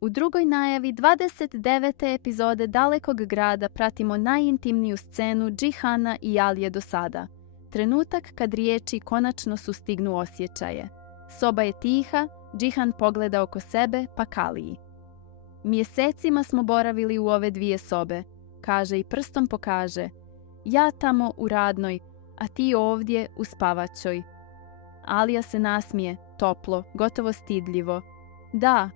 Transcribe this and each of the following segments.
U drugoj najavi 29. epizode Dalekog grada pratimo najintimniju scenu Džihana i Alije do sada. Trenutak kad riječi konačno sustignu osjećaje. Soba je tiha, Džihan pogleda oko sebe pa Kaliji. Mjesecima smo boravili u ove dvije sobe, kaže i prstom pokaže. Ja tamo u radnoj, a ti ovdje u spavačoj. Alija se nasmije, toplo, gotovo stidljivo. Da,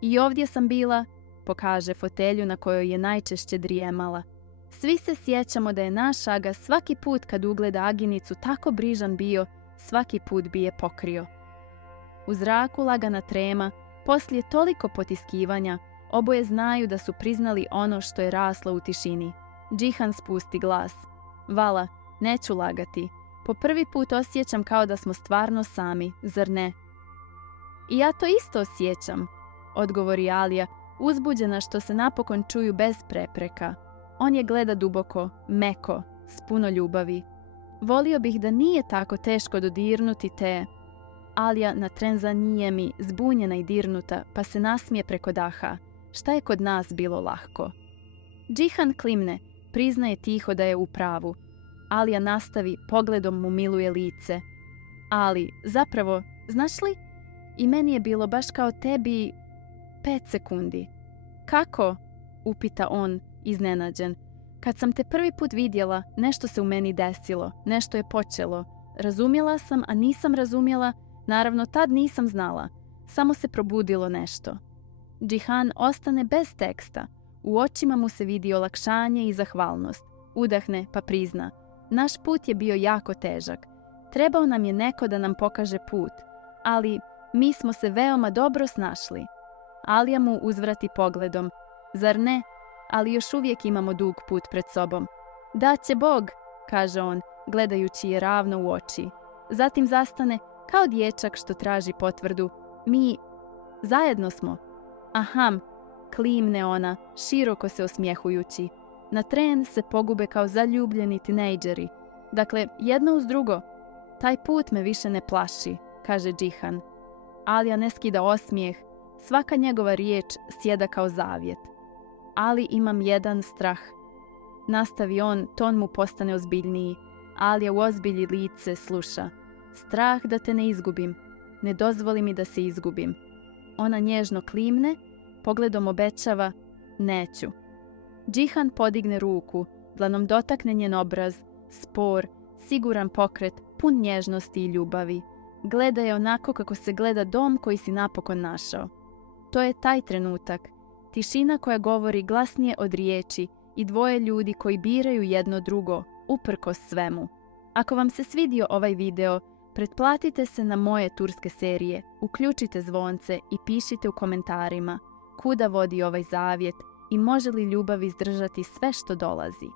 i ovdje sam bila, pokaže fotelju na kojoj je najčešće drijemala. Svi se sjećamo da je naš aga svaki put kad ugleda aginicu tako brižan bio, svaki put bi je pokrio. U zraku lagana trema, poslije toliko potiskivanja, oboje znaju da su priznali ono što je raslo u tišini. Džihan spusti glas. Vala, neću lagati. Po prvi put osjećam kao da smo stvarno sami, zar ne? I ja to isto osjećam, odgovori Alija, uzbuđena što se napokon čuju bez prepreka. On je gleda duboko, meko, s puno ljubavi. Volio bih da nije tako teško dodirnuti te. Alija na tren zanijemi, zbunjena i dirnuta, pa se nasmije preko daha. Šta je kod nas bilo lahko? Džihan klimne, priznaje tiho da je u pravu. Alija nastavi, pogledom mu miluje lice. Ali, zapravo, znaš li? I meni je bilo baš kao tebi 5 sekundi. Kako? Upita on, iznenađen. Kad sam te prvi put vidjela, nešto se u meni desilo, nešto je počelo. Razumjela sam, a nisam razumjela, naravno tad nisam znala. Samo se probudilo nešto. Džihan ostane bez teksta. U očima mu se vidi olakšanje i zahvalnost. Udahne pa prizna. Naš put je bio jako težak. Trebao nam je neko da nam pokaže put. Ali mi smo se veoma dobro snašli. Alija mu uzvrati pogledom. Zar ne? Ali još uvijek imamo dug put pred sobom. Da će Bog, kaže on, gledajući je ravno u oči. Zatim zastane kao dječak što traži potvrdu. Mi zajedno smo. Aham, klimne ona, široko se osmijehujući. Na tren se pogube kao zaljubljeni tinejdžeri. Dakle, jedno uz drugo. Taj put me više ne plaši, kaže Džihan. Alija ne skida osmijeh. Svaka njegova riječ sjeda kao zavjet. Ali imam jedan strah. Nastavi on, ton mu postane ozbiljniji. Alija uozbilji lice, sluša. Strah da te ne izgubim. Ne dozvoli mi da se izgubim. Ona nježno klimne, pogledom obećava, neću. Džihan podigne ruku, dlanom dotakne njen obraz, spor, siguran pokret, pun nježnosti i ljubavi. Gleda je onako kako se gleda dom koji si napokon našao. To je taj trenutak, tišina koja govori glasnije od riječi i dvoje ljudi koji biraju jedno drugo, uprkos svemu. Ako vam se svidio ovaj video, pretplatite se na moje turske serije, uključite zvonce i pišite u komentarima kuda vodi ovaj zavjet i može li ljubav izdržati sve što dolazi.